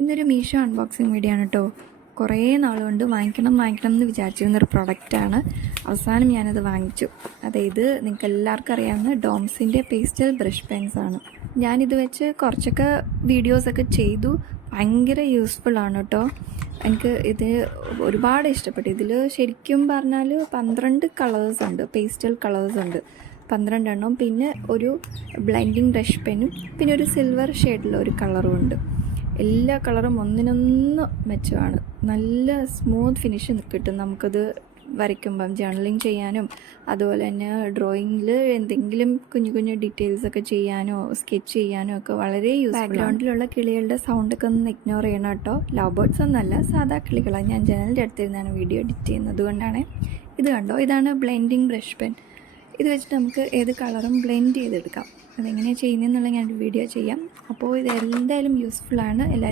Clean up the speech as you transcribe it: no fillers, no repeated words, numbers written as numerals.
ഇന്നൊരു Meesho unboxing video ആണ് കേട്ടോ. കുറേ നാളുകൊണ്ട് വാങ്ങിക്കണം എന്ന് വിചാരിച്ചിരുന്നൊരു പ്രൊഡക്റ്റാണ്. അവസാനം ഞാനത് വാങ്ങിച്ചു. അതായത് നിങ്ങൾക്ക് എല്ലാവർക്കും അറിയാവുന്ന ഡോംസിൻ്റെ പേസ്റ്റൽ ബ്രഷ് പെൻസാണ്. ഞാനിത് വെച്ച് കുറച്ചൊക്കെ വീഡിയോസൊക്കെ ചെയ്തു. ഭയങ്കര യൂസ്ഫുള്ളാണ് കേട്ടോ. എനിക്ക് ഇത് ഒരുപാട് ഇഷ്ടപ്പെട്ടു. ഇതിൽ ശരിക്കും പറഞ്ഞാൽ 12 കളേഴ്സ് ഉണ്ട്, പേസ്റ്റൽ കളേഴ്സ് ഉണ്ട്, 12 എണ്ണം. പിന്നെ ഒരു ബ്ലെൻഡിങ് ബ്രഷ് പെന്നും പിന്നെ ഒരു സിൽവർ ഷെയ്ഡിലുള്ള ഒരു കളറും ഉണ്ട്. എല്ലാ കളറും ഒന്നിനൊന്ന് മെച്ചമാണ്. നല്ല സ്മൂത്ത് ഫിനിഷ് കിട്ടും നമുക്കത് വരയ്ക്കുമ്പം. ജേർണലിങ് ചെയ്യാനും അതുപോലെ തന്നെ ഡ്രോയിങ്ങിൽ എന്തെങ്കിലും കുഞ്ഞു കുഞ്ഞു ഡീറ്റെയിൽസൊക്കെ ചെയ്യാനോ സ്കെച്ച് ചെയ്യാനോ ഒക്കെ വളരെ യൂസ്ഫുൾ. ബാക്ക്ഗ്രൗണ്ടിലുള്ള കിളികളുടെ സൗണ്ടൊക്കെ ഒന്ന് ഇഗ്നോർ ചെയ്യണം കേട്ടോ. ലവ് ബേർഡ്സ് ഒന്നല്ല, സാധാ കിളികളാണ്. ഞാൻ ജനലിൻ്റെ അടുത്തിരുന്നാണ് വീഡിയോ എഡിറ്റ് ചെയ്യുന്നത്, അതുകൊണ്ടാണ്. ഇത് കണ്ടോ, ഇതാണ് ബ്ലെൻഡിങ് ബ്രഷ് പെൻ. ഇത് വെച്ചിട്ട് നമുക്ക് ഏത് കളറും ബ്ലെൻഡ് ചെയ്തെടുക്കാം. അതെങ്ങനെയാണ് ചെയ്യുന്നതെന്നുള്ള ഞാനൊരു വീഡിയോ ചെയ്യാം. അപ്പോൾ ഇത് എന്തായാലും യൂസ്ഫുള്ളാണ്. എല്ലാവരും